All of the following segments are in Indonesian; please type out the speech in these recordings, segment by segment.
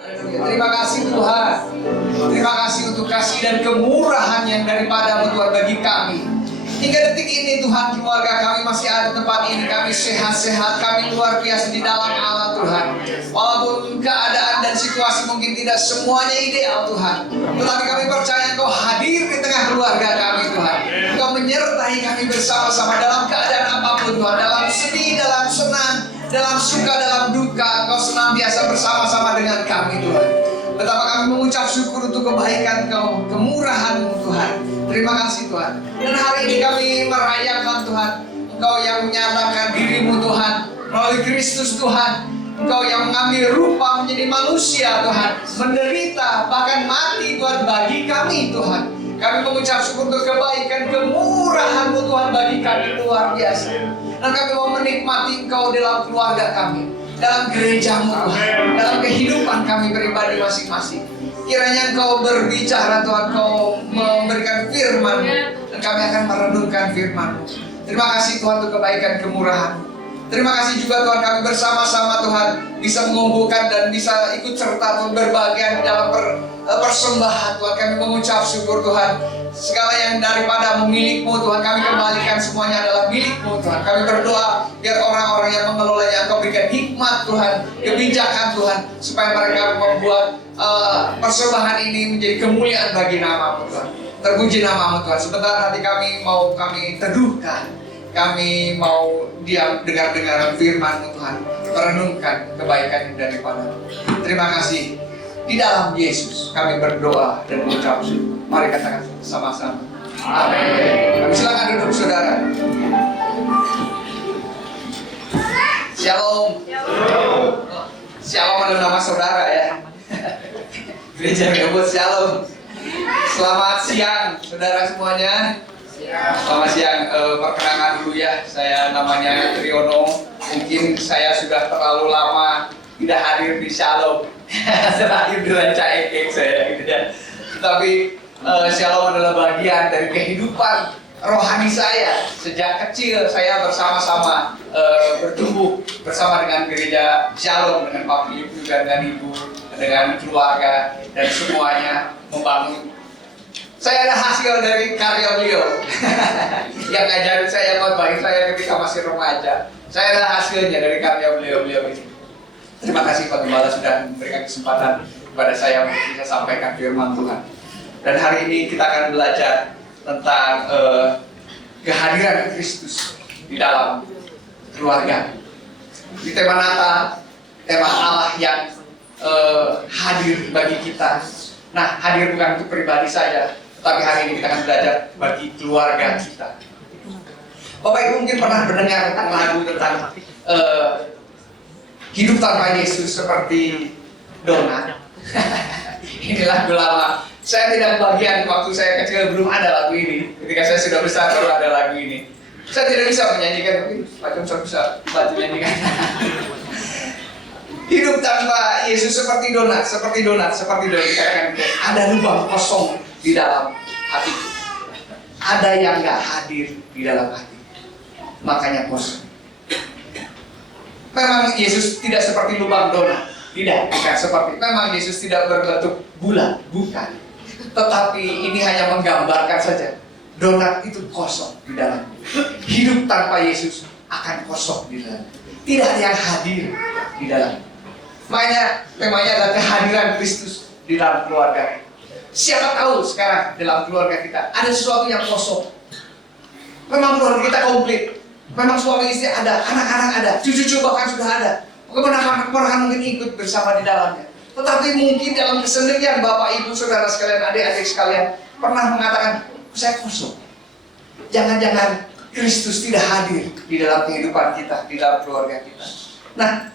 Terima kasih Tuhan. Terima kasih untuk kasih dan kemurahan yang daripada-Mu Tuhan bagi kami. Hingga detik ini Tuhan, keluarga kami masih ada di tempat ini. Kami sehat-sehat, kami luar biasa di dalam Allah Tuhan. Walaupun keadaan dan situasi mungkin tidak semuanya ideal Tuhan, tetapi kami percaya Engkau hadir di tengah keluarga kami Tuhan. Engkau menyertai kami bersama-sama dalam keadaan apapun Tuhan. Dalam sedih, dalam senang, dalam suka, dalam duka, Engkau senantiasa bersama-sama dengan kami Tuhan. Betapa kami mengucap syukur untuk kebaikan Engkau, kemurahan-Mu Tuhan. Terima kasih Tuhan. Dan hari ini kami merayakan Tuhan, Engkau yang menyatakan diri-Mu Tuhan melalui Kristus Tuhan. Engkau yang mengambil rupa menjadi manusia Tuhan, menderita bahkan mati Tuhan bagi kami Tuhan. Kami mengucap syukur untuk kebaikan, kemurahan-Mu Tuhan bagi kami luar biasa. Dan kami mau menikmati Engkau dalam keluarga kami, dalam gereja-Mu Tuhan, dalam kehidupan kami pribadi masing-masing. Kiranya Engkau berbicara Tuhan, Engkau memberikan firman-Mu, dan kami akan merenungkan firman-Mu. Terima kasih Tuhan untuk kebaikan kemurahan-Mu. Terima kasih juga Tuhan, kami bersama-sama Tuhan bisa mengumpulkan dan bisa ikut serta Tuhan berbagian dalam persembahan Tuhan. Kami mengucap syukur Tuhan, segala yang daripada milik-Mu Tuhan, kami kembalikan semuanya adalah milik-Mu Tuhan. Kami berdoa biar orang-orang yang mengelolanya Engkau berikan hikmat Tuhan, kebijakan Tuhan, supaya mereka membuat persembahan ini menjadi kemuliaan bagi nama-Mu Tuhan. Terpuji nama-Mu Tuhan. Sebentar hati kami mau kami teduhkan, kami mau diam dengar-dengar firman-Mu Tuhan, merenungkan kebaikan daripada-Mu. Terima kasih. Di dalam Yesus kami berdoa dan mengucap syukur. Mari katakan sama-sama. Amin. Kami silakan duduk saudara. Shalom. Shalom adalah nama saudara ya. Gereja menyebut Shalom. Selamat siang saudara semuanya. Selamat siang, perkenalkan dulu ya, saya namanya Triyono. Mungkin saya sudah terlalu lama tidak hadir di Shalom. Terakhir di Ranca Ekek saya gitu ya. Tapi Shalom adalah bagian dari kehidupan rohani saya. Sejak kecil saya bersama-sama bertumbuh bersama dengan gereja Shalom, dengan Pak Philip juga, dengan Ibu, dengan keluarga, dan semuanya membangun. Saya ada hasil dari karya beliau yang ngajarin saya, khotbahin saya ketika masih remaja. Saya ada hasilnya dari karya beliau ini. Terima kasih Pak Gembala sudah memberikan kesempatan kepada saya untuk bisa sampaikan firman Tuhan. Dan hari ini kita akan belajar tentang kehadiran Kristus di dalam keluarga. Di tema Natal, tema Allah yang hadir bagi kita. Nah, hadir bukan untuk pribadi saja, tapi hari ini kita akan belajar bagi keluarga kita. Bapak Ibu mungkin pernah mendengar tentang lagu tentang hidup tanpa Yesus seperti donat. Ini lagu lama. Saya tidak bagian waktu saya kecil, belum ada lagu ini. Ketika saya sudah besar baru ada lagu ini. Saya tidak bisa menyanyikan, tapi macam saya bisa bantu nyanyikan. Hidup tanpa Yesus seperti donat. Dikatakan ada lubang kosong di dalam hati. Ada yang nggak hadir di dalam hati, makanya kosong. Memang Yesus tidak seperti lubang donat, bukan seperti. Memang Yesus tidak berbentuk bulat, bukan. Tetapi ini hanya menggambarkan saja. Donat itu kosong di dalam. Hidup tanpa Yesus akan kosong di dalam. Tidak ada yang hadir di dalam. Makanya temanya adalah kehadiran Kristus di dalam keluarga. Siapa tahu sekarang dalam keluarga kita ada sesuatu yang kosong. Memang keluarga kita komplit. Memang suami istri ada, anak-anak ada, cucu-cucu bahkan sudah ada. Keponakan mungkin ikut bersama di dalamnya. Tetapi mungkin dalam kesendirian Bapak, Ibu, Saudara sekalian, adik-adik sekalian pernah mengatakan, saya kosong. Jangan-jangan Kristus tidak hadir di dalam kehidupan kita, di dalam keluarga kita. Nah,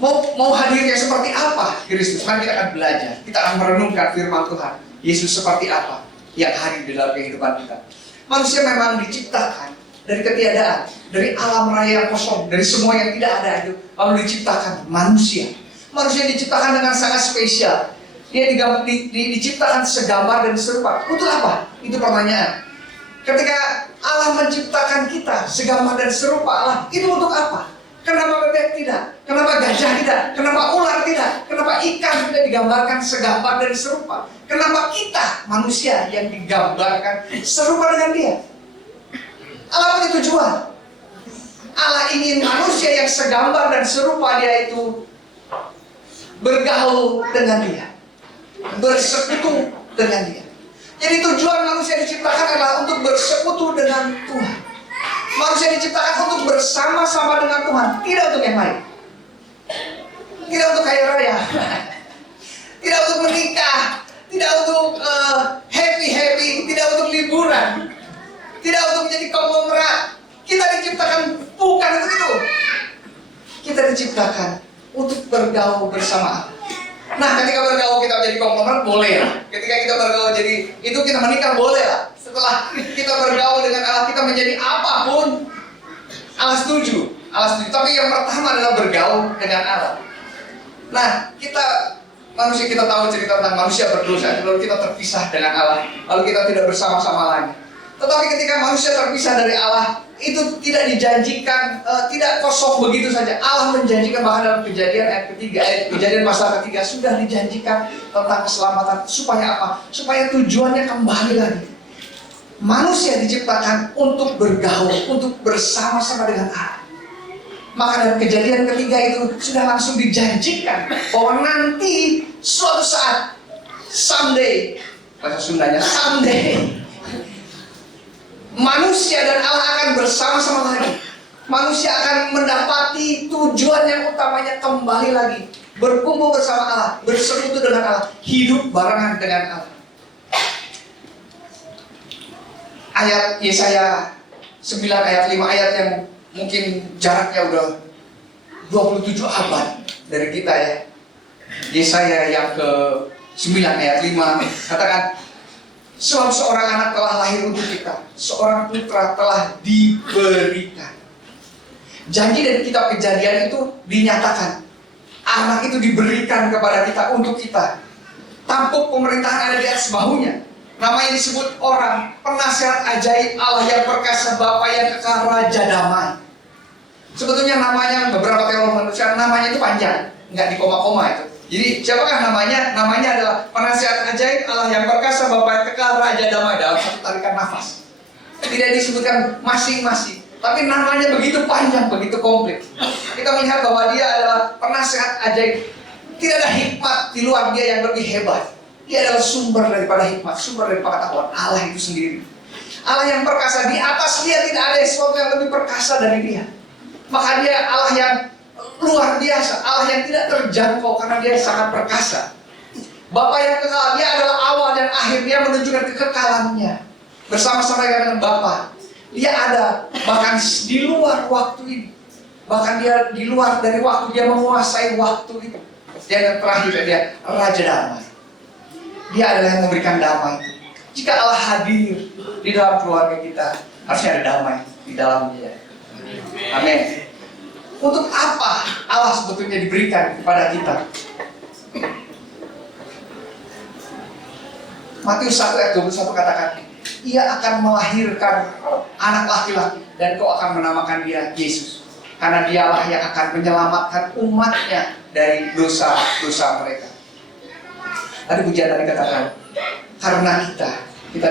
mau hadirnya seperti apa Kristus? Mari kita akan belajar. Kita akan merenungkan firman Tuhan. Yesus seperti apa yang hadir di dalam kehidupan kita. Manusia memang diciptakan dari ketiadaan, dari alam raya yang kosong, dari semua yang tidak ada itu, lalu diciptakan manusia. Manusia diciptakan dengan sangat spesial. Dia diciptakan segambar dan serupa. Untuk apa? Itu pertanyaan. Ketika Allah menciptakan kita segambar dan serupa Allah, itu untuk apa? Kenapa bebek tidak? Kenapa gajah tidak? Kenapa ular tidak? Kenapa ikan tidak digambarkan segambar dan serupa? Kenapa kita manusia yang digambarkan serupa dengan dia? Allah punya tujuan. Allah ingin manusia yang segambar dan serupa dia itu bergaul dengan dia, bersekutu dengan dia. Jadi tujuan manusia diciptakan adalah untuk bersekutu dengan Tuhan. Manusia diciptakan untuk bersama-sama dengan Tuhan, tidak untuk yang lain. Tidak untuk kaya raya, tidak untuk menikah, tidak untuk happy-happy, tidak untuk liburan, tidak untuk menjadi konglomerat. Kita diciptakan bukan untuk itu. Kita diciptakan untuk bergaul bersama Allah. Nah, ketika bergaul kita menjadi konglomerat boleh lah. Ketika kita bergaul jadi itu kita menikah boleh lah. Setelah kita bergaul dengan Allah kita menjadi apapun, Allah setuju. Allah setuju. Tapi yang pertama adalah bergaul dengan Allah. Nah, manusia kita tahu cerita tentang manusia berdosa, lalu kita terpisah dengan Allah, lalu kita tidak bersama-sama lagi. Tetapi ketika manusia terpisah dari Allah, itu tidak dijanjikan, tidak kosong begitu saja. Allah menjanjikan bahkan dalam Kejadian pasal ketiga sudah dijanjikan tentang keselamatan. Supaya apa? Supaya tujuannya kembali lagi. Manusia diciptakan untuk bergaul, untuk bersama-sama dengan Allah. Maka dalam Kejadian ketiga itu sudah langsung dijanjikan bahwa nanti suatu saat, someday, bahasa Sundanya someday, manusia dan Allah akan bersama-sama lagi. Manusia akan mendapati tujuan yang utamanya kembali lagi, berkumpul bersama Allah, bersekutu dengan Allah, hidup barengan dengan Allah. Ayat Yesaya 9 ayat 5, ayat yang mungkin jaraknya udah 27 abad dari kita ya. Yesaya yang ke-9 ayat 5 katakan, sebab seorang anak telah lahir untuk kita, seorang putra telah diberikan. Janji dari kitab Kejadian itu dinyatakan, anak itu diberikan kepada kita untuk kita. Tampuk pemerintahan ada di atas bahunya. Namanya disebut orang, penasihat ajaib, Allah yang perkasa, Bapa yang kekal, Raja damai. Sebetulnya namanya, beberapa teolog manusia, namanya itu panjang, nggak di koma-koma itu. Jadi siapakah namanya? Namanya adalah penasihat ajaib, Allah yang perkasa, Bapa yang kekal, Raja damai, dalam satu tarikan nafas. Tidak disebutkan masing-masing, tapi namanya begitu panjang, begitu komplit. Kita melihat bahwa dia adalah penasihat ajaib. Tidak ada hikmat di luar dia yang lebih hebat. Dia adalah sumber daripada hikmat, sumber daripada pengetahuan, Allah itu sendiri. Allah yang perkasa, di atas dia tidak ada sesuatu yang lebih perkasa dari dia. Maka dia Allah yang luar biasa, Allah yang tidak terjangkau karena dia sangat perkasa. Bapa yang kekal, dia adalah awal dan akhir, dia menunjukkan kekekalannya. Bersama-sama dengan Bapa, dia ada bahkan di luar waktu ini. Bahkan dia di luar dari waktu, dia menguasai waktu itu. Dan yang terakhir dia Raja damai. Dia adalah yang memberikan damai. Jika Allah hadir di dalam keluarga kita, harusnya ada damai di dalamnya. Amin. Untuk apa Allah sebetulnya diberikan kepada kita? Matius 1 ayat 21 katakan, ia akan melahirkan anak laki-laki dan kau akan menamakan dia Yesus. Karena dialah yang akan menyelamatkan umatnya dari dosa-dosa mereka. Tadi pujian tadi katakan, karena kita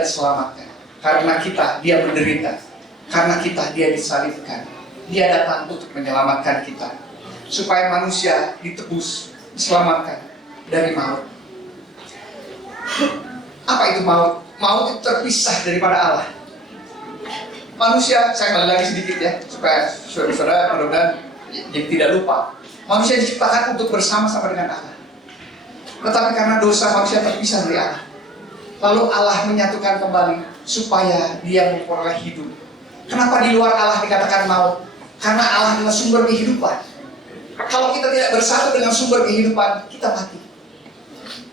diselamatkan. Karena dia menderita. Karena dia disalibkan. Dia datang untuk menyelamatkan kita. Supaya manusia ditebus, diselamatkan dari maut. Apa itu maut? Maut itu terpisah daripada Allah. Manusia, saya kembali lagi sedikit ya, supaya saudara-saudara mudah-mudahan jadi tidak lupa. Manusia diciptakan untuk bersama-sama dengan Allah. Tetapi karena dosa manusia terpisah dari Allah. Lalu Allah menyatukan kembali supaya dia memperoleh hidup. Kenapa di luar Allah dikatakan maut? Karena Allah adalah sumber kehidupan. Kalau kita tidak bersatu dengan sumber kehidupan, kita mati.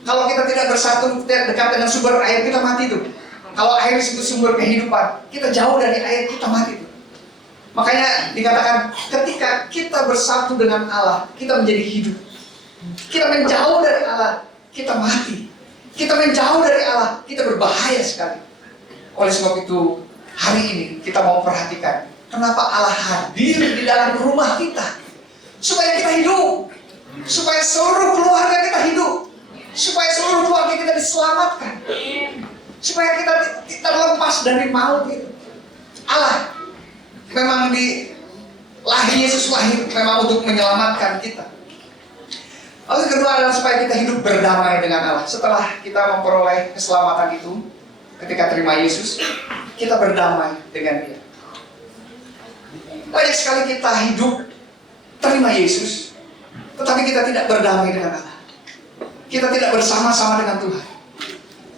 Kalau kita tidak bersatu, tidak dekat dengan sumber air, kita mati itu. Kalau air itu sumber kehidupan, kita jauh dari air, kita mati itu. Makanya dikatakan ketika kita bersatu dengan Allah, kita menjadi hidup. Kita menjauh dari Allah, kita mati. Kita menjauh dari Allah, kita berbahaya sekali. Oleh sebab itu, hari ini kita mau perhatikan kenapa Allah hadir di dalam rumah kita. supaya kita hidup, supaya seluruh keluarga kita hidup, supaya seluruh keluarga kita diselamatkan, supaya kita lepas dari maut itu. Allah memang Yesus lahir memang untuk menyelamatkan kita. Lalu kedua adalah supaya kita hidup berdamai dengan Allah. Setelah kita memperoleh keselamatan itu, ketika terima Yesus, kita berdamai dengan Dia. Banyak sekali kita hidup terima Yesus, tetapi kita tidak berdamai dengan Allah. Kita tidak bersama-sama dengan Tuhan.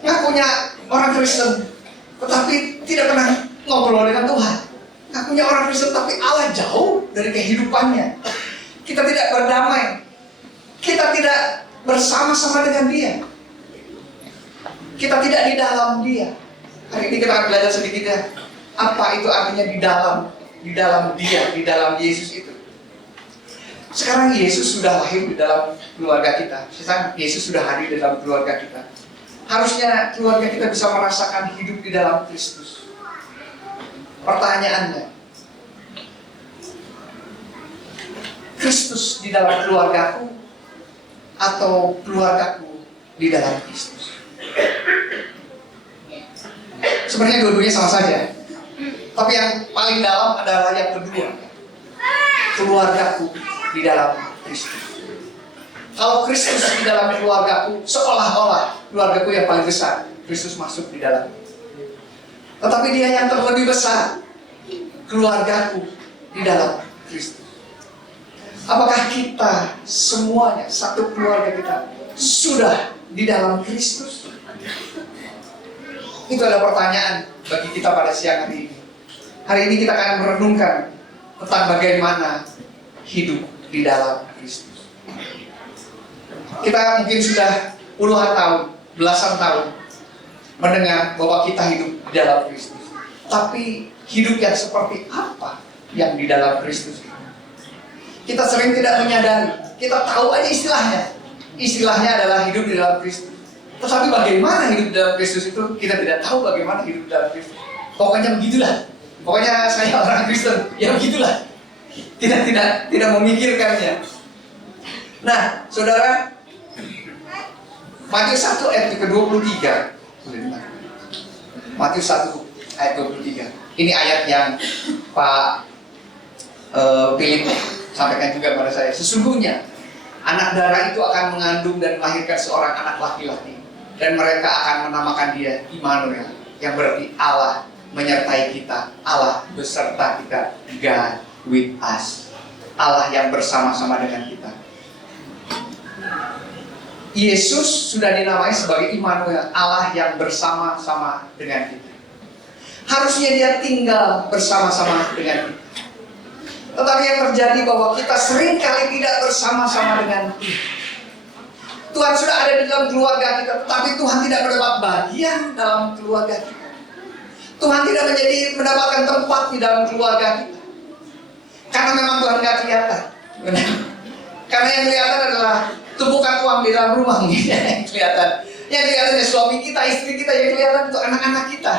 Ngakunya orang Kristen, tetapi tidak pernah ngobrol dengan Tuhan. Ngakunya orang Kristen, tapi Allah jauh dari kehidupannya. Kita tidak berdamai. Kita tidak bersama-sama dengan Dia. Kita tidak di dalam Dia. Hari ini kita akan belajar sedikit ya, apa itu artinya di dalam Dia, di dalam Yesus itu. Sekarang Yesus sudah lahir di dalam keluarga kita. Sekarang Yesus sudah hadir di dalam keluarga kita. Harusnya keluarga kita bisa merasakan hidup di dalam Kristus. Pertanyaannya, Kristus di dalam keluargaku atau keluargaku di dalam Kristus? Sebenarnya dua-duanya sama saja. Tapi yang paling dalam adalah yang kedua, keluargaku di dalam Kristus. Kalau Kristus di dalam keluargaku, seolah-olah keluargaku yang paling besar, Kristus masuk di dalam. Tetapi Dia yang terlebih besar, keluargaku di dalam Kristus. Apakah kita semuanya, satu keluarga kita, sudah di dalam Kristus? Itu adalah pertanyaan bagi kita pada siang hari ini. Hari ini kita akan merenungkan tentang bagaimana hidup di dalam Kristus. Kita mungkin sudah puluhan tahun, belasan tahun mendengar bahwa kita hidup di dalam Kristus. Tapi hidup yang seperti apa yang di dalam Kristus? Kita sering tidak menyadari. Kita tahu aja istilahnya. Istilahnya adalah hidup di dalam Kristus. Tetapi bagaimana hidup di dalam Kristus itu, kita tidak tahu bagaimana hidup di dalam Kristus. Pokoknya begitulah. Pokoknya saya orang Kristen, ya begitulah. Tidak memikirkannya. Nah, saudara, Matius 1 ayat ke-23. Matius 1 ayat 23. Ini ayat yang Pak Philip sampaikan juga pada saya. Sesungguhnya anak darah itu akan mengandung dan melahirkan seorang anak laki-laki, dan mereka akan menamakan dia Immanuel, yang berarti Allah menyertai kita, Allah beserta kita, God with us, Allah yang bersama-sama dengan kita. Yesus sudah dinamai sebagai Immanuel, Allah yang bersama-sama dengan kita. Harusnya Dia tinggal bersama-sama dengan kita. Tetapi yang terjadi bahwa kita seringkali tidak bersama-sama dengan Tuhan. Tuhan sudah ada di dalam keluarga kita, tetapi Tuhan tidak mendapat bagian dalam keluarga kita. Tuhan tidak mendapatkan tempat di dalam keluarga kita. Karena memang Tuhan tidak kelihatan. Karena yang kelihatan adalah tumpukan uang di dalam rumah yang kelihatan. Yang kelihatan ya suami kita, istri kita, yang kelihatan itu anak-anak kita,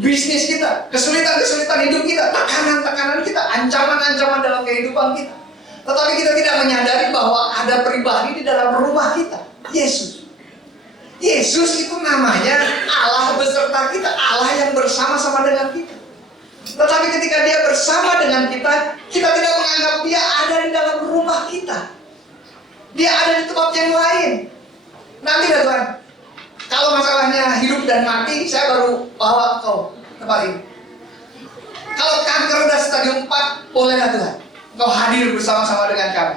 bisnis kita, kesulitan-kesulitan hidup kita, tekanan-tekanan kita, ancaman-ancaman dalam kehidupan kita. Tetapi kita tidak menyadari bahwa ada pribadi di dalam rumah kita, Yesus. Yesus itu namanya Allah beserta kita, Allah yang bersama-sama dengan kita. Tetapi ketika Dia bersama dengan kita, kita tidak menganggap Dia ada di dalam rumah kita. Dia ada di tempat yang lain. Nanti dah Tuhan, kalau masalahnya hidup dan mati, saya baru bawa kau tempat ini. Kalau kanker udah stadium 4, bolehlah Tuhan, Engkau hadir bersama-sama dengan kami.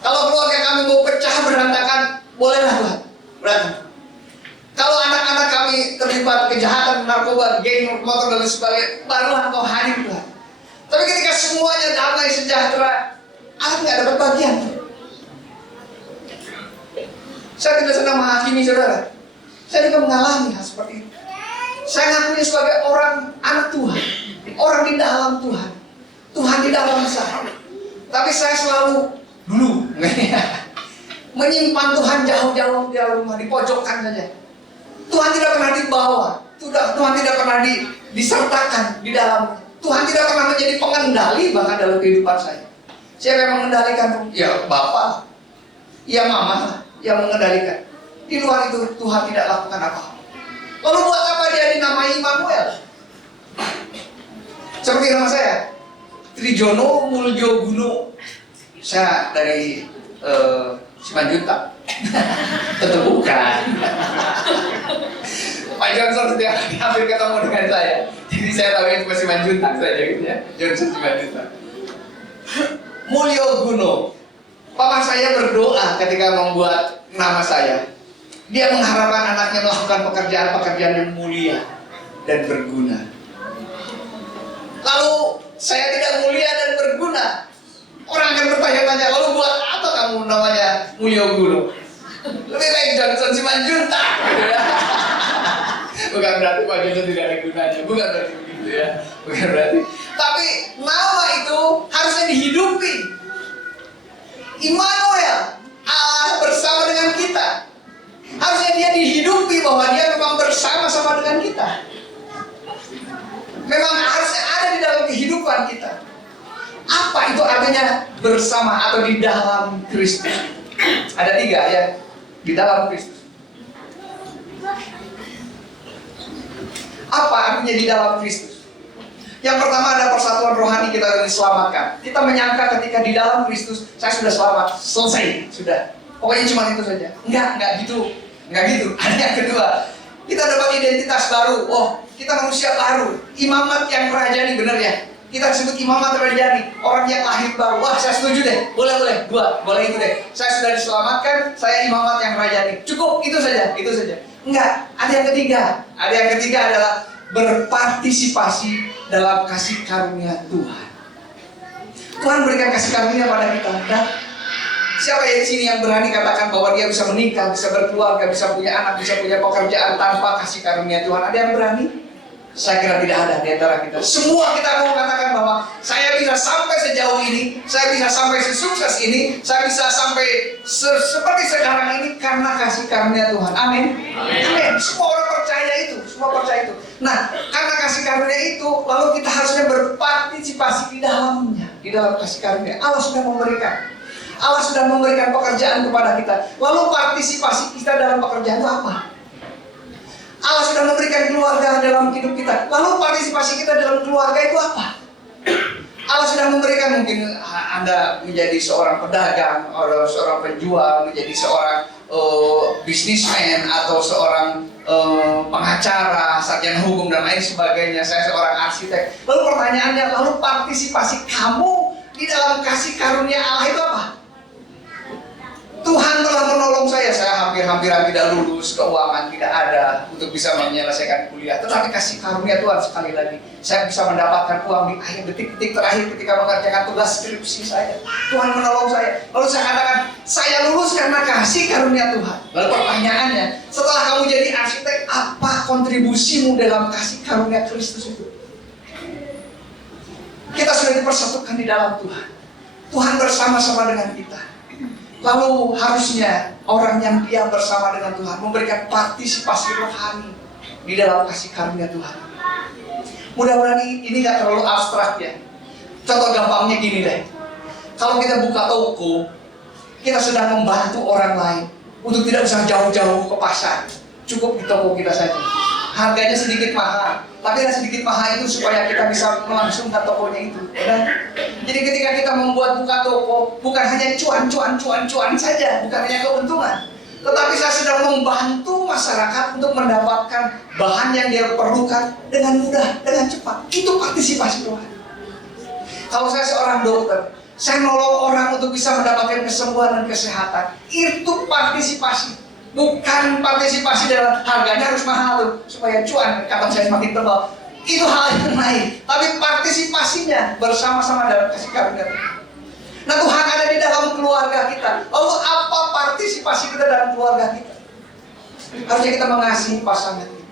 Kalau keluarga kami mau pecah berantakan, bolehlah Tuhan, berarti. Kalau anak-anak kami terlibat kejahatan, narkoba, geng, motor dan sebagainya, barulah Engkau hadir Tuhan. Tapi ketika semuanya damai sejahtera, Allah nggak dapat bagian. Saya tidak sedang menghakimi saudara. Saya juga mengalami hal seperti itu. Saya ngakunya sebagai orang anak Tuhan, orang di dalam Tuhan, Tuhan di dalam saya. Tapi saya selalu dulu menyimpan Tuhan jauh-jauh di dalam rumah, di pojokan saja. Tuhan tidak pernah dibawa, Tuhan tidak pernah disertakan di dalam. Tuhan tidak pernah menjadi pengendali bahkan dalam kehidupan saya. Siapa yang mengendalikan? Ya Bapak, ya Mama yang mengendalikan. Di luar itu Tuhan tidak lakukan apa-apa. Lalu buat apa dia dinamai Immanuel? Seperti nama saya, Trijono Muljo Guno. Saya dari Simanjuntak. Tentu bukan. Pak Johnson setiap hari hampir ketemu dengan saya. Jadi saya tahu itu masih Simanjuntak saja gitu ya. Johnson Simanjuntak. Mulyo Guno. Papa saya berdoa ketika membuat nama saya. Dia mengharapkan anaknya melakukan pekerjaan-pekerjaan yang mulia dan berguna. Lalu saya tidak mulia dan berguna. Orang akan bertanya-tanya, lalu buat apa kamu namanya Mulyo Guno? Lebih baik Johnson Simanjuntak. Bukan berarti Pak Johnson tidak ada gunanya. Bukan berarti begitu ya. Bukan berarti. Tapi nama itu harusnya dihidupi. Immanuel, Allah bersama dengan kita. Harusnya dia dihidupi bahwa dia memang bersama-sama dengan kita. Memang harusnya ada di dalam kehidupan kita. Apa itu artinya bersama atau di dalam Kristus? Ada 3 ya, di dalam Kristus. Apa artinya di dalam Kristus? Yang pertama ada persatuan rohani, kita diselamatkan. Kita menyangka ketika di dalam Kristus saya sudah selamat, selesai, sudah. Pokoknya cuma itu saja. Enggak gitu. Enggak gitu. Ada yang kedua, kita dapat identitas baru. Oh, kita manusia baru. Imamat yang kerajani, benar ya? Kita disebut imamat kerajani, orang yang lahir baru. Wah, saya setuju deh. Boleh. Boleh itu deh. Saya sudah diselamatkan, saya imamat yang kerajani. Cukup, itu saja. Enggak, ada yang ketiga. Ada yang ketiga adalah berpartisipasi dalam kasih karunia Tuhan. Tuhan berikan kasih karunia pada kita. Dan siapa yang di sini yang berani katakan bahwa dia bisa menikah, bisa berkeluarga, bisa punya anak, bisa punya pekerjaan tanpa kasih karunia Tuhan? Ada yang berani? Saya kira tidak ada di antara kita. Semua kita mau katakan bahwa saya bisa sampai sejauh ini, saya bisa sampai sesukses ini, saya bisa sampai seperti sekarang ini karena kasih karunia Tuhan. Amin. Amin. Semua orang percaya itu, Nah, karena kasih karunia itu, lalu kita harusnya berpartisipasi di dalamnya, di dalam kasih karunia. Allah sudah memberikan pekerjaan kepada kita. Lalu partisipasi kita dalam pekerjaan itu apa? Allah sudah memberikan keluarga dalam hidup kita. Lalu partisipasi kita dalam keluarga itu apa? Allah sudah memberikan, mungkin Anda menjadi seorang pedagang, atau seorang penjual, menjadi seorang bisnismen, atau seorang pengacara, sarjana hukum dan lain sebagainya. Saya seorang arsitek. Lalu pertanyaannya, lalu partisipasi kamu di dalam kasih karunia Allah itu apa? Tuhan telah menolong saya hampir-hampiran tidak lulus, keuangan tidak ada untuk bisa menyelesaikan kuliah. Tetapi kasih karunia Tuhan sekali lagi, saya bisa mendapatkan uang di akhir detik-detik terakhir ketika mengerjakan tugas skripsi saya. Tuhan menolong saya. Lalu saya katakan, saya lulus karena kasih karunia Tuhan. Lalu pertanyaannya, setelah kamu jadi arsitek, apa kontribusimu dalam kasih karunia Kristus itu? Kita sudah dipersatukan di dalam Tuhan. Tuhan bersama-sama dengan kita. Lalu harusnya orang yang diam bersama dengan Tuhan memberikan partisipasi rohani di dalam kasih karunia Tuhan. Mudah-mudahan ini gak terlalu abstrak ya. Contoh gampangnya gini deh. Kalau kita buka toko, kita sedang membantu orang lain untuk tidak usah jauh-jauh ke pasar. Cukup di toko kita saja. Harganya sedikit mahal, tapi yang sedikit mahal itu supaya kita bisa melangsungkan tokonya itu. Dan jadi ketika kita membuat buka toko, bukan hanya cuan saja, bukan hanya keuntungan, tetapi saya sedang membantu masyarakat untuk mendapatkan bahan yang dia perlukan dengan mudah, dengan cepat. Itu partisipasi Tuhan. Kalau saya seorang dokter, saya nolong orang untuk bisa mendapatkan kesembuhan dan kesehatan. Itu partisipasi. Bukan partisipasi dalam harganya harus mahal tuh supaya cuan, kata saya semakin tebal. Itu hal yang lain. Tapi partisipasinya bersama-sama dalam kasih karunia. Nah, Tuhan ada di dalam keluarga kita. Lalu apa partisipasi kita dalam keluarga kita? Harusnya kita mengasihi pasangan kita.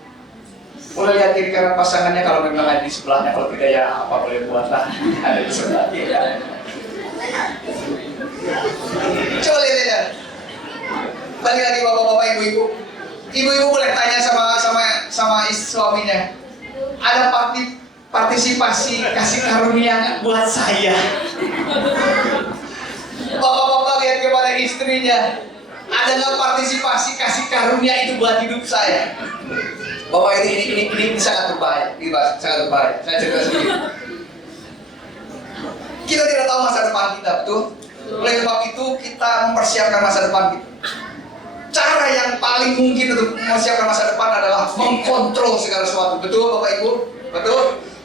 Boleh lihat kiri kanan pasangannya, kalau memang ada di sebelahnya. Kalau tidak ya apa boleh buatlah. Ada di sebelahnya. Coba lihat. Balik lagi bapak-bapak, ibu-ibu. Ibu-ibu boleh tanya sama suaminya. Ada partisipasi kasih karunia buat saya? istrinya, ada nggak partisipasi kasih karunia itu buat hidup saya? Bapak ini sangat berbahaya, ini sangat berbahaya. Saya cerita sedikit. Kita tidak tahu masa depan kita, betul? Oleh sebab itu kita mempersiapkan masa depan kita. Cara yang paling mungkin untuk mempersiapkan masa depan adalah mengkontrol segala sesuatu. Betul Bapak Ibu? Betul?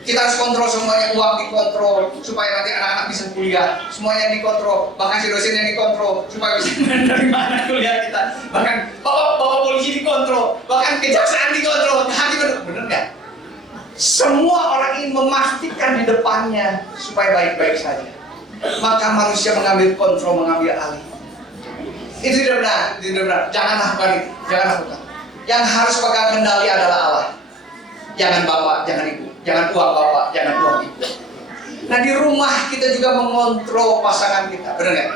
Kita harus kontrol semuanya, uang dikontrol supaya nanti anak-anak bisa kuliah. Semuanya dikontrol, bahkan si dosennya dikontrol supaya bisa dari mana kuliah kita. Bahkan bapak polisi dikontrol, bahkan kejaksaan dikontrol. Hakim bener nggak? Semua orang ingin memastikan di depannya supaya baik-baik saja. Maka manusia mengambil kontrol, mengambil alih. Itu tidak benar, itu tidak benar. Jangan lakukan itu, jangan lakukan. Yang harus pegang kendali adalah Allah. Jangan bapak, jangan ibu, jangan uang bapak, jangan uang ibu. Nah di rumah kita juga mengontrol pasangan kita, benar nggak?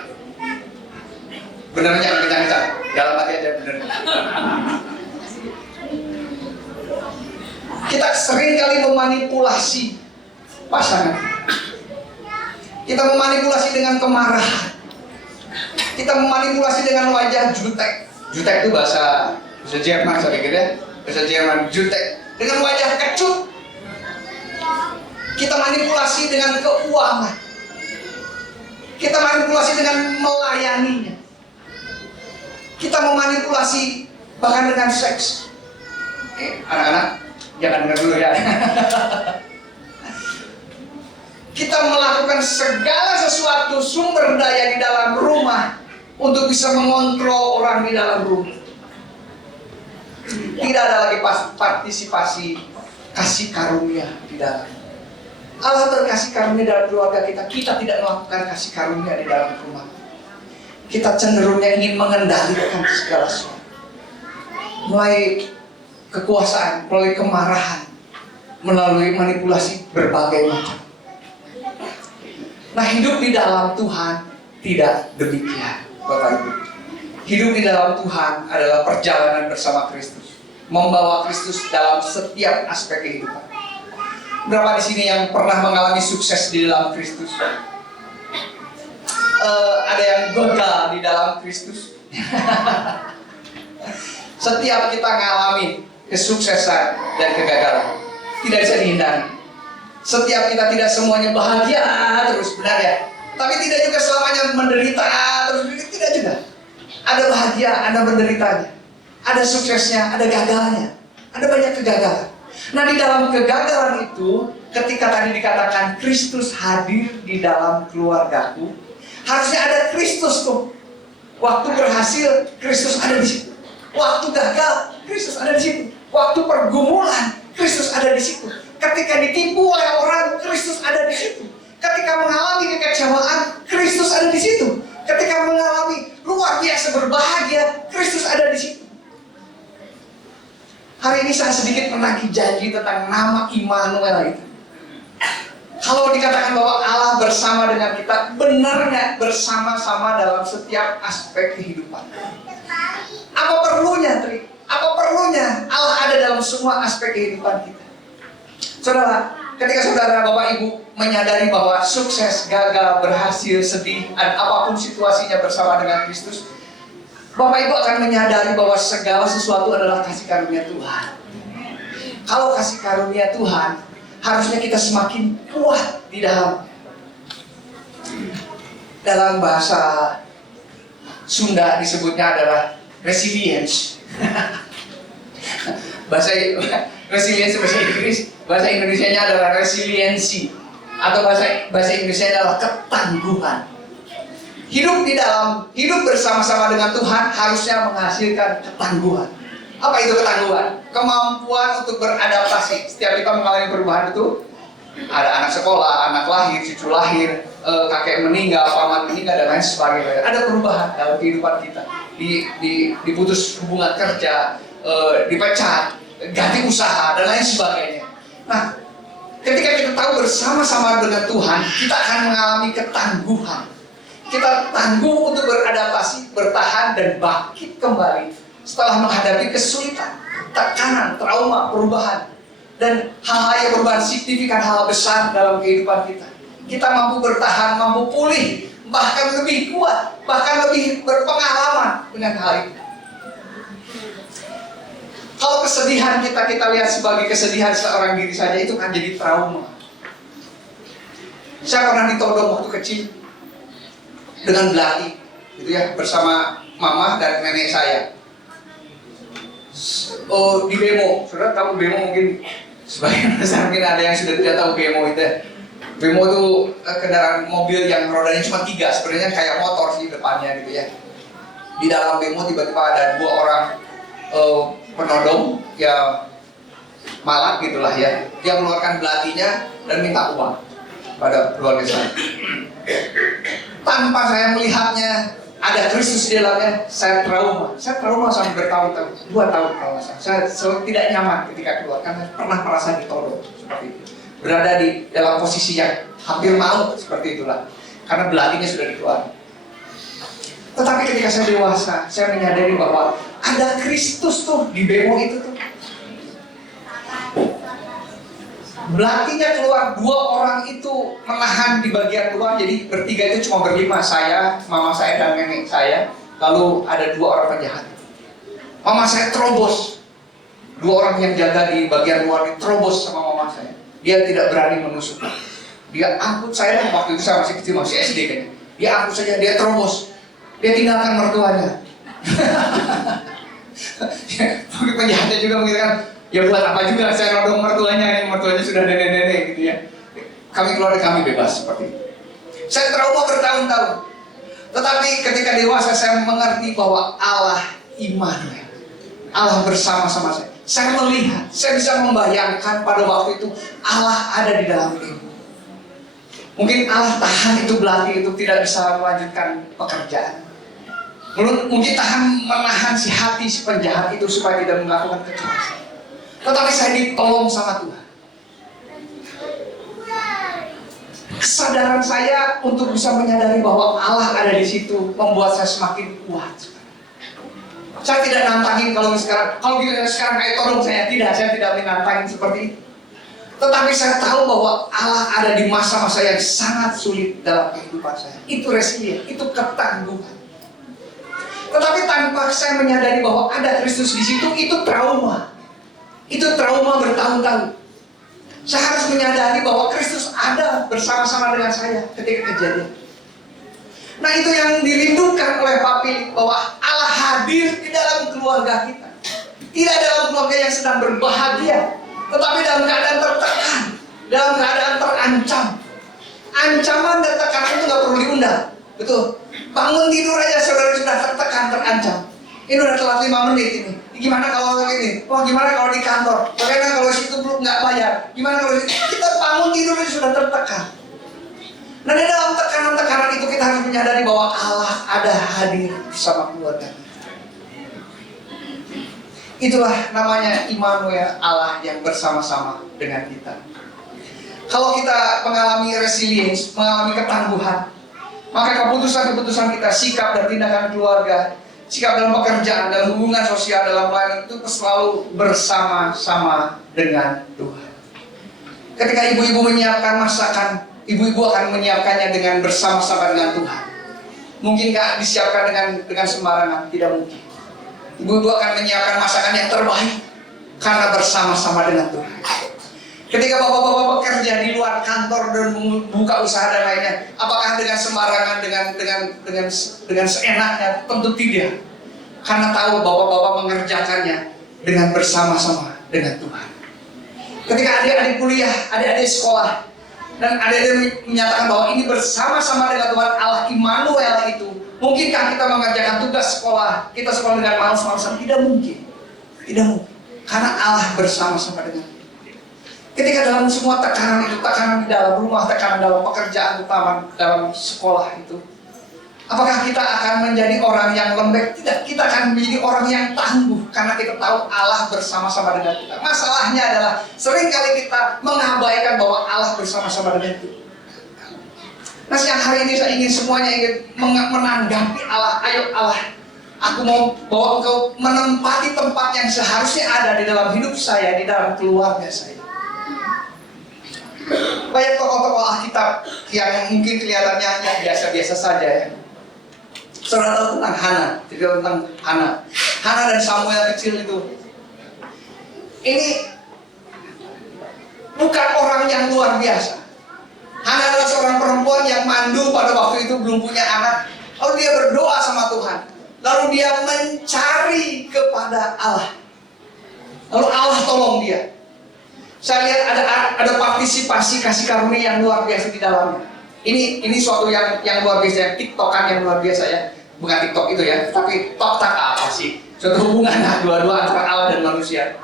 Benernya kita dalam hati aja bener. Kita sering kali memanipulasi pasangan. Kita memanipulasi dengan kemarahan. Kita memanipulasi dengan wajah jutek. Jutek itu bahasa Jerman saya pikir ya. Bahasa Jerman jutek. Dengan wajah kecut. Kita manipulasi dengan keuangan. Kita manipulasi dengan melayaninya. Kita memanipulasi bahkan dengan seks. Anak-anak jangan dengar dulu ya. Kita melakukan segala sesuatu sumber daya di dalam rumah untuk bisa mengontrol orang di dalam rumah. Tidak ada lagi partisipasi kasih karunia di dalam. Allah berkasih karunia dalam keluarga kita. Kita tidak melakukan kasih karunia di dalam rumah. Kita cenderungnya ingin mengendalikan segala sesuatu. Mulai kekuasaan, melalui kemarahan, melalui manipulasi berbagai macam. Nah hidup di dalam Tuhan tidak demikian, Bapak Ibu. Hidup di dalam Tuhan adalah perjalanan bersama Kristus, membawa Kristus dalam setiap aspek kehidupan. Berapa di sini yang pernah mengalami sukses di dalam Kristus? Ada yang gagal di dalam Kristus? Setiap kita mengalami kesuksesan dan kegagalan, tidak bisa dihindari. Setiap kita tidak semuanya bahagia terus, benar ya? Tapi tidak juga selamanya menderita terus, tidak juga. Ada bahagia, ada menderitanya. Ada suksesnya, ada gagalnya. Ada banyak kegagalan. Nah di dalam kegagalan itu, ketika tadi dikatakan Kristus hadir di dalam keluargaku, harusnya ada Kristus tuh. Waktu berhasil, Kristus ada di situ. Waktu gagal, Kristus ada di situ. Waktu pergumulan, Kristus ada di situ. Ketika ditipu oleh orang, Kristus ada di situ. Ketika mengalami kekecewaan, Kristus ada di situ. Ketika mengalami luar biasa berbahagia, Kristus ada di situ. Hari ini saya sedikit menagih janji tentang nama Immanuel itu. Kalau dikatakan bahwa Allah bersama dengan kita, benarnya bersama-sama dalam setiap aspek kehidupan. Apa perlunya, Tri? Apa perlunya Allah ada dalam semua aspek kehidupan kita? Saudara, ketika saudara, Bapak, Ibu menyadari bahwa sukses, gagal, berhasil, sedih, dan apapun situasinya bersama dengan Kristus, Bapak Ibu akan menyadari bahwa segala sesuatu adalah kasih karunia Tuhan. Kalau kasih karunia Tuhan, harusnya kita semakin kuat di dalam. Dalam bahasa Sunda disebutnya adalah resilience. Resilience bahasa Inggris, bahasa Indonesianya adalah resiliensi, atau bahasa Inggrisnya adalah ketangguhan. Hidup bersama-sama dengan Tuhan harusnya menghasilkan ketangguhan. Apa itu ketangguhan? Kemampuan untuk beradaptasi. Setiap kita mengalami perubahan itu, ada anak sekolah, anak lahir, cucu lahir, kakek meninggal, paman meninggal, dan lain sebagainya. Ada perubahan dalam kehidupan kita. Diputus hubungan kerja, dipecat, ganti usaha, dan lain sebagainya. Nah, ketika kita tahu bersama-sama dengan Tuhan, kita akan mengalami ketangguhan. Kita tangguh untuk beradaptasi, bertahan, dan bangkit kembali setelah menghadapi kesulitan, tekanan, trauma, perubahan, dan hal-hal yang perubahan signifikan, hal besar dalam kehidupan kita. Kita mampu bertahan, mampu pulih, bahkan lebih kuat, bahkan lebih berpengalaman dengan hal itu. Kalau kesedihan kita lihat sebagai kesedihan seorang diri saja, itu kan jadi trauma. Saya pernah ditodong waktu kecil dengan belati, gitu ya, bersama mama dan nenek saya. Oh, di bemo, saudara tahu bemo mungkin sebagian besar mungkin ada yang sudah tidak tahu bemo itu. Bemo itu kendaraan mobil yang rodanya cuma 3, sebenarnya kayak motor sih depannya gitu ya. Di dalam bemo tiba-tiba ada 2 orang penodong, ya malak gitulah ya. Dia mengeluarkan belatinya dan minta uang pada keluarga saya. Tanpa saya melihatnya ada Kristus di dalamnya, saya trauma. Saya trauma sampai bertahun-tahun, 2 tahun kalau nggak salah. Saya tidak nyaman ketika keluar karena pernah merasa ditodong seperti itu. Berada di dalam posisi yang hampir maut seperti itulah, karena belatinya sudah dikeluarkan. Tetapi ketika saya dewasa, saya menyadari bahwa ada Kristus tuh di bemo itu tuh. Belatinya keluar, 2 orang itu menahan di bagian luar, jadi bertiga itu cuma berlima, saya, mama saya dan nenek saya. Lalu ada 2 orang penjahat. Mama saya terobos, 2 orang yang jaga di bagian luar terobos sama mama saya. Dia tidak berani menusuk. Dia angkut saya, waktu itu saya masih kecil, masih SD kan. Dia angkut saja, dia terobos. Dia tinggalkan mertuanya. Mungkin penjahatnya juga mengatakan, ya buat apa juga saya nodong mertuanya, ini mertuanya sudah nenek-nenek gitu ya. Kami keluarga kami bebas seperti itu. Saya trauma bertahun-tahun. Tetapi ketika dewasa saya mengerti bahwa Allah Immanuel, Allah bersama-sama saya. Saya melihat, saya bisa membayangkan pada waktu itu Allah ada di dalam diri. Mungkin Allah tahan itu belati itu tidak bisa melanjutkan pekerjaan. Mungkin tahan menahan si hati si penjahat itu supaya tidak melakukan kekerasan. Tetapi saya ditolong sama Tuhan. Kesadaran saya untuk bisa menyadari bahwa Allah ada di situ membuat saya semakin kuat. Saya tidak nantangin kalau gitu sekarang kayak todong saya tidak menantangin seperti itu. Tetapi saya tahu bahwa Allah ada di masa-masa yang sangat sulit dalam kehidupan saya. Itu resilient, itu ketangguhan. Tetapi tanpa saya menyadari bahwa ada Kristus di situ, itu trauma. Itu trauma bertahun-tahun. Saya harus menyadari bahwa Kristus ada bersama-sama dengan saya ketika kejadian. Nah, itu yang dirindukan oleh Pak Philip, bahwa Allah hadir di dalam keluarga kita. Tidak dalam keluarga yang sedang berbahagia, tetapi dalam keadaan tertekan, dalam keadaan terancam. Ancaman dan tekanan itu nggak perlu diundang, betul. Bangun tidur aja saudara sudah tertekan, terancam. Ini udah telat 5 menit ini. Gimana kalau ini? Wah, gimana kalau di kantor? Bagaimana kalau situ belum nggak bayar? Gimana kalau kita bangun tidur aja sudah tertekan. Nah, di dalam tekanan-tekanan itu kita harus menyadari bahwa Allah ada hadir bersama keluarga. Itulah namanya Immanuel, Allah yang bersama-sama dengan kita. Kalau kita mengalami resilience, mengalami ketangguhan, maka keputusan-keputusan kita, sikap dan tindakan keluarga, sikap dalam pekerjaan, dalam hubungan sosial, dalam pelayanan itu selalu bersama-sama dengan Tuhan. Ketika ibu-ibu menyiapkan masakan, ibu-ibu akan menyiapkannya dengan bersama-sama dengan Tuhan. Mungkin gak disiapkan dengan sembarangan? Tidak mungkin. Ibu-ibu akan menyiapkan masakan yang terbaik karena bersama-sama dengan Tuhan. Ketika bapak-bapak bekerja di luar kantor dan buka usaha dan lainnya, apakah dengan sembarangan, dengan seenaknya? Tentu tidak. Karena tahu bapak-bapak mengerjakannya dengan bersama-sama dengan Tuhan. Ketika adik-adik kuliah, adik-adik sekolah, dan adik-adik menyatakan bahwa ini bersama-sama dengan Tuhan Allah Immanuel itu, mungkinkah kita mengerjakan tugas sekolah, kita sekolah dengan malas-malasan? Tidak mungkin. Tidak mungkin. Karena Allah bersama-sama dengan kita. Ketika dalam semua tekanan itu, tekanan di dalam rumah, tekanan dalam pekerjaan, utama dalam sekolah itu, apakah kita akan menjadi orang yang lembek? Tidak, kita akan menjadi orang yang tangguh karena kita tahu Allah bersama-sama dengan kita. Masalahnya adalah seringkali kita mengabaikan bahwa Allah bersama-sama dengan kita. Nah, siang hari ini saya ingin semuanya menanggapi Allah. Ayo Allah, aku mau bawa engkau menempati tempat yang seharusnya ada di dalam hidup saya, di dalam keluarga saya. Banyak tokoh-tokoh Alkitab yang mungkin kelihatannya yang biasa-biasa saja ya. Saudara tahu tentang Hana, cerita tentang Hana. Hana dan Samuel kecil itu. Ini bukan orang yang luar biasa. Hana adalah seorang perempuan yang mandul pada waktu itu, belum punya anak. Lalu dia berdoa sama Tuhan. Lalu dia mencari kepada Allah. Lalu Allah tolong dia. Saya lihat ada partisipasi kasih karunia yang luar biasa di dalamnya. Ini suatu yang luar biasa, TikTokan yang luar biasa ya. Bukan TikTok itu ya, tapi TikTok apa sih? Suatu hubungan dua-dua antara Allah dan manusia.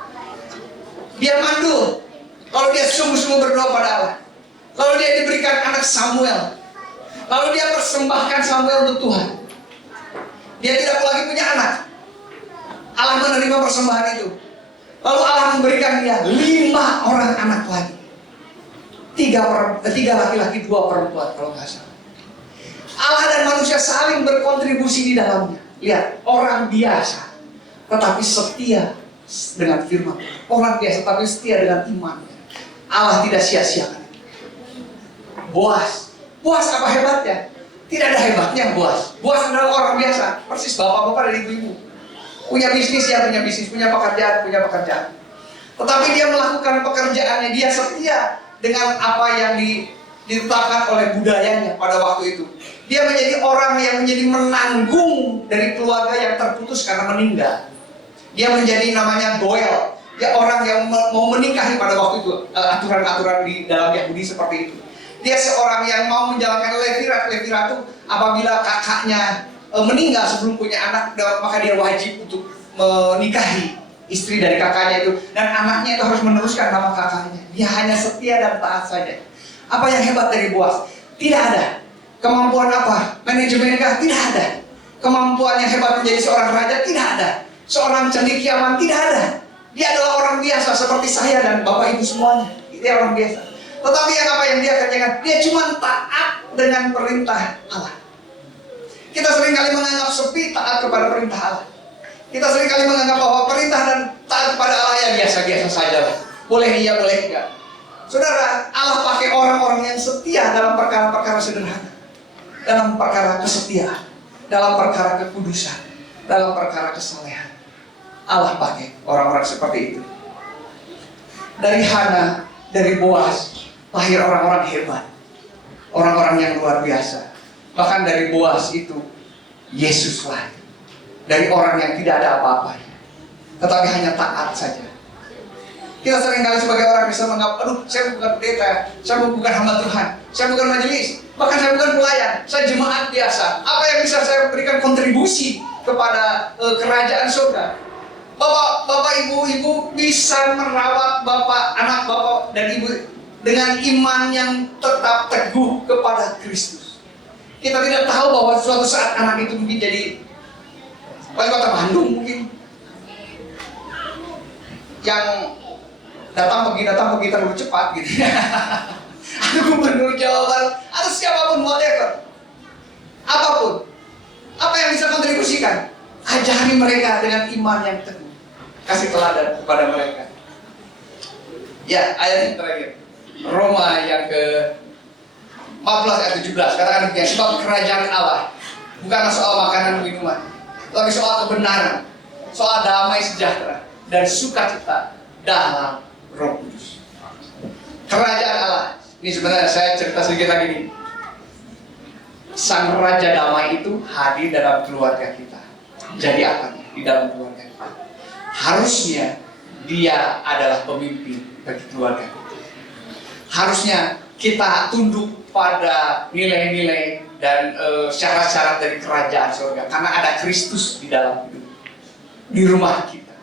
Dia mandul, lalu dia sungguh-sungguh berdoa pada Allah. Lalu dia diberikan anak Samuel. Lalu dia persembahkan Samuel untuk Tuhan. Dia tidak lagi punya anak. Allah menerima persembahan itu. Lalu Allah memberikan dia 5 orang anak lagi. 3 laki-laki, 2 perempuan kalau nggak salah. Allah dan manusia saling berkontribusi di dalamnya. Lihat, orang biasa tetapi setia dengan firman. Orang biasa tetapi setia dengan iman. Allah tidak sia-siakan. Boas apa hebatnya? Tidak ada hebatnya Boas. Boas adalah orang biasa, persis bapak-bapak dan ibu-ibu. Punya bisnis ya, punya pekerjaan. Tetapi dia melakukan pekerjaannya, dia setia dengan apa yang ditetapkan oleh budayanya pada waktu itu. Dia menjadi orang yang menjadi menanggung dari keluarga yang terputus karena meninggal. Dia menjadi namanya Goel. Dia orang yang mau menikahi pada waktu itu. Aturan-aturan di dalam Yahudi seperti itu. Dia seorang yang mau menjalankan levirat. Levirat itu apabila kakaknya meninggal sebelum punya anak, maka dia wajib untuk menikahi istri dari kakaknya itu. Dan anaknya itu harus meneruskan nama kakaknya. Dia hanya setia dan taat saja. Apa yang hebat dari Boas? Tidak ada. Kemampuan apa? Manajemen kah? Tidak ada. Kemampuan yang hebat menjadi seorang raja? Tidak ada. Seorang cendekiawan? Tidak ada. Dia adalah orang biasa seperti saya dan bapak ibu semuanya. Dia orang biasa. Tetapi apa yang dia kerjakan? Dia cuma taat dengan perintah Allah. Kita seringkali menganggap sepi taat kepada perintah Allah. Kita seringkali menganggap bahwa perintah dan taat kepada Allah ya biasa-biasa saja. Boleh iya, boleh enggak. Saudara, Allah pakai orang-orang yang setia dalam perkara-perkara sederhana. Dalam perkara kesetiaan, dalam perkara kekudusan, dalam perkara kesalehan. Allah pakai orang-orang seperti itu. Dari Hana, dari Boas, lahir orang-orang hebat. Orang-orang yang luar biasa. Bahkan dari Boas itu, Yesus lahir. Dari orang yang tidak ada apa-apanya, tetapi hanya taat saja. Kita seringkali sebagai orang bisa menganggap, aduh, saya bukan pendeta, saya bukan hamba Tuhan, saya bukan majelis, bahkan saya bukan pelayan, saya jemaat biasa. Apa yang bisa saya berikan kontribusi kepada kerajaan surga? Bapak, ibu bisa merawat anak bapak dan ibu dengan iman yang tetap teguh kepada Kristus. Kita tidak tahu bahwa suatu saat anak itu mungkin jadi wali kota Bandung mungkin, yang datang pergi terlalu cepat gitu. Atau gubernur Jawa Barat, atau siapapun, whatever, apapun, apa yang bisa kontribusikan, ajari mereka dengan iman yang teguh, kasih teladan kepada mereka. Ya, ayat yang terakhir, Roma yang ke 14 ayat 17, katakan demikian, sebab kerajaan Allah bukanlah soal makanan minuman, tapi soal kebenaran, soal damai sejahtera dan sukacita dalam Roh Kudus. Kerajaan Allah. Ini sebenarnya saya cerita sedikit lagi nih. Sang Raja Damai itu hadir dalam keluarga kita. Jadi apa di dalam keluarga kita? Harusnya dia adalah pemimpin bagi keluarga kita. Harusnya kita tunduk pada nilai-nilai dan syarat-syarat dari kerajaan surga, karena ada Kristus di dalam hidup, di rumah kita.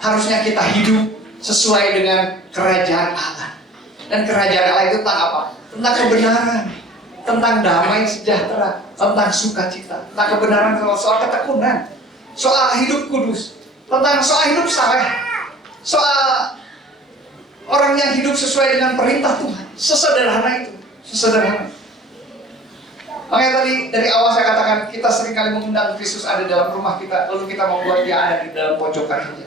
Harusnya kita hidup sesuai dengan kerajaan Allah. Dan kerajaan Allah itu tentang apa? Tentang kebenaran, tentang damai sejahtera, tentang sukacita, tentang kebenaran, soal ketekunan, soal hidup kudus, tentang soal hidup saleh, soal orang yang hidup sesuai dengan perintah Tuhan. Sesederhana itu, sesederhana. Makanya tadi dari awal saya katakan, kita seringkali mengundang Kristus ada dalam rumah kita, lalu kita membuat dia ada di dalam pojokan saja.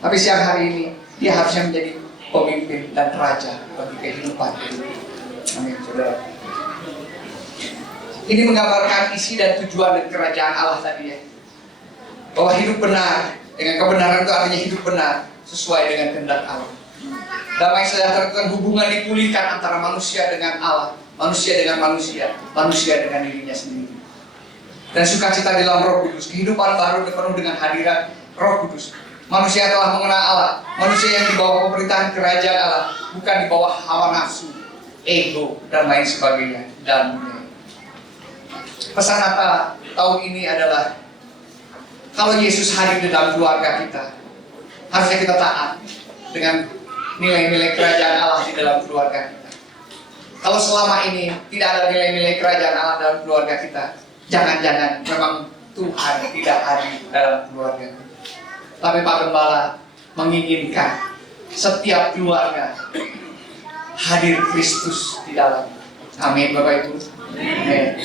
Tapi siang hari ini, dia harusnya menjadi pemimpin dan raja bagi kehidupan. Amin, saudara. Ini menggambarkan isi dan tujuan dari kerajaan Allah tadi ya. Bahwa hidup benar, dengan kebenaran itu artinya hidup benar sesuai dengan kehendak Allah. Damai sejahtera itu kan hubungan dipulihkan antara manusia dengan Allah, manusia dengan manusia, manusia dengan dirinya sendiri. Dan sukacita di dalam Roh Kudus, kehidupan baru penuh dengan hadirat Roh Kudus. Manusia telah mengenal Allah, manusia yang di bawah pemerintahan kerajaan Allah, bukan di bawah hawa nafsu, ego, dan lain sebagainya. Dan pesan Natal tahun ini adalah kalau Yesus hadir di dalam keluarga kita, harusnya kita taat dengan nilai-nilai kerajaan Allah di dalam keluarga kita. Kalau selama ini tidak ada nilai-nilai kerajaan Allah dalam keluarga kita, jangan-jangan memang Tuhan tidak hadir dalam keluarga kita. Tapi Pak Gembala menginginkan setiap keluarga hadir Kristus di dalam. Amin Bapak Ibu. Amin.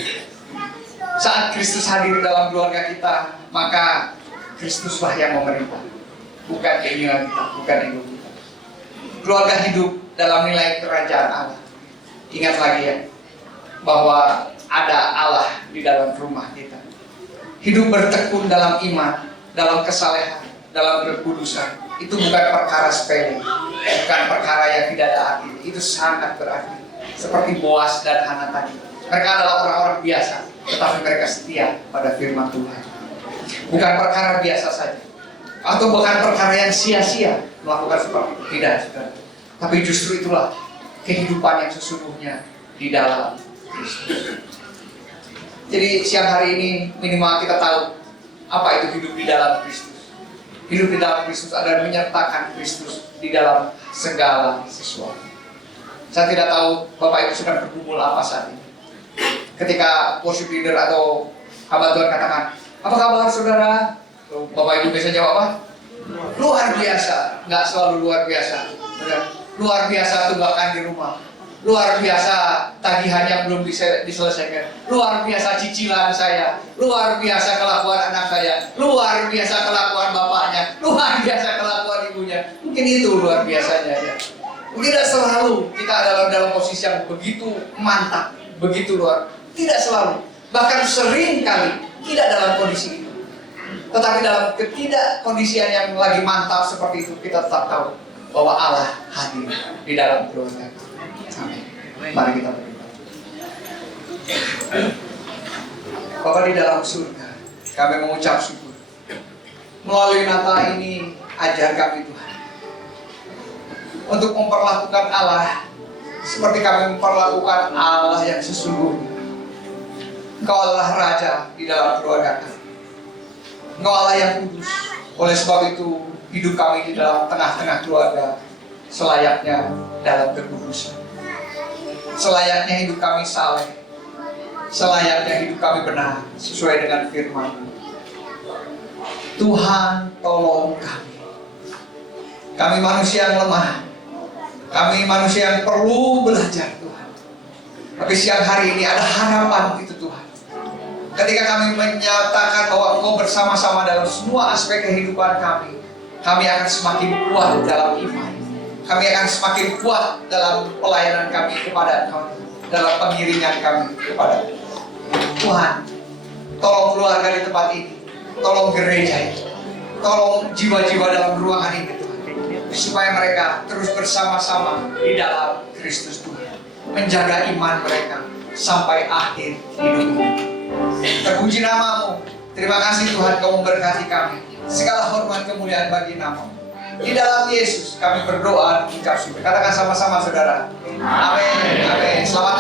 Saat Kristus hadir dalam keluarga kita, maka Kristuslah yang memerintah, bukan keinginan kita, bukan ego kita. Keluarga hidup dalam nilai kerajaan Allah. Ingat lagi ya, bahwa ada Allah di dalam rumah kita. Hidup bertekun dalam iman, dalam kesalehan, dalam kekudusan. Itu bukan perkara sepele, bukan perkara yang tidak ada arti. Itu sangat berarti. Seperti Boas dan Hana tadi. Mereka adalah orang-orang biasa, tetapi mereka setia pada firman Tuhan. Bukan perkara biasa saja, atau bukan perkara yang sia-sia melakukan seperti itu. Tidak, saudara. Tapi justru itulah kehidupan yang sesungguhnya di dalam Kristus. Jadi siang hari ini minimal kita tahu apa itu hidup di dalam Kristus. Hidup di dalam Kristus adalah menyertakan Kristus di dalam segala sesuatu. Saya tidak tahu Bapak Ibu sedang bergumul apa saat ini. Ketika worship leader atau hamba Tuhan katakan, apa kabar saudara? Bapak Ibu biasa jawab apa? Luar biasa. Nggak selalu luar biasa. Luar biasa tunggakan di rumah. Luar biasa tagihannya belum bisa diselesaikan. Luar biasa cicilan saya. Luar biasa kelakuan anak saya. Luar biasa kelakuan bapaknya. Luar biasa kelakuan ibunya. Mungkin itu luar biasanya ya. Tidak selalu kita dalam posisi yang begitu mantap, begitu luar. Tidak selalu. Bahkan sering kali tidak dalam kondisi itu. Tetapi dalam ketidakkondisian yang lagi mantap seperti itu, kita tetap tahu bahwa Allah hadir di dalam keluarga. Amin. Mari kita berdoa. Bapa di dalam surga, kami mengucap syukur. Melalui Natal ini, ajar kami Tuhan untuk memperlakukan Allah seperti kami memperlakukan Allah yang sesungguhnya. Engkau adalah Raja di dalam keluarga kami. Engkau Allah yang kudus. Oleh sebab itu, hidup kami di dalam tengah-tengah keluarga selayaknya dalam kekudusan. Selayaknya hidup kami saleh. Selayaknya hidup kami benar sesuai dengan firman. Tuhan tolong kami. Kami manusia yang lemah. Kami manusia yang perlu belajar Tuhan. Tapi siang hari ini ada harapan itu Tuhan. Ketika kami menyatakan bahwa Engkau bersama-sama dalam semua aspek kehidupan kami akan semakin kuat dalam iman. Kami akan semakin kuat dalam pelayanan kami kepada Engkau, dalam pengiringan kami kepada Tuhan. Tolong keluarga di tempat ini, tolong gereja ini, tolong jiwa-jiwa dalam ruangan ini Tuhan, supaya mereka terus bersama-sama di dalam Kristus Tuhan, menjaga iman mereka sampai akhir hidupnya. Terpuji nama-Mu. Terima kasih Tuhan, Kau memberkati kami. Segala hormat kemuliaan bagi nama-Mu. Di dalam Yesus kami berdoa dan mengucap syukur. Katakan sama-sama saudara. Amin. Amin. Selamat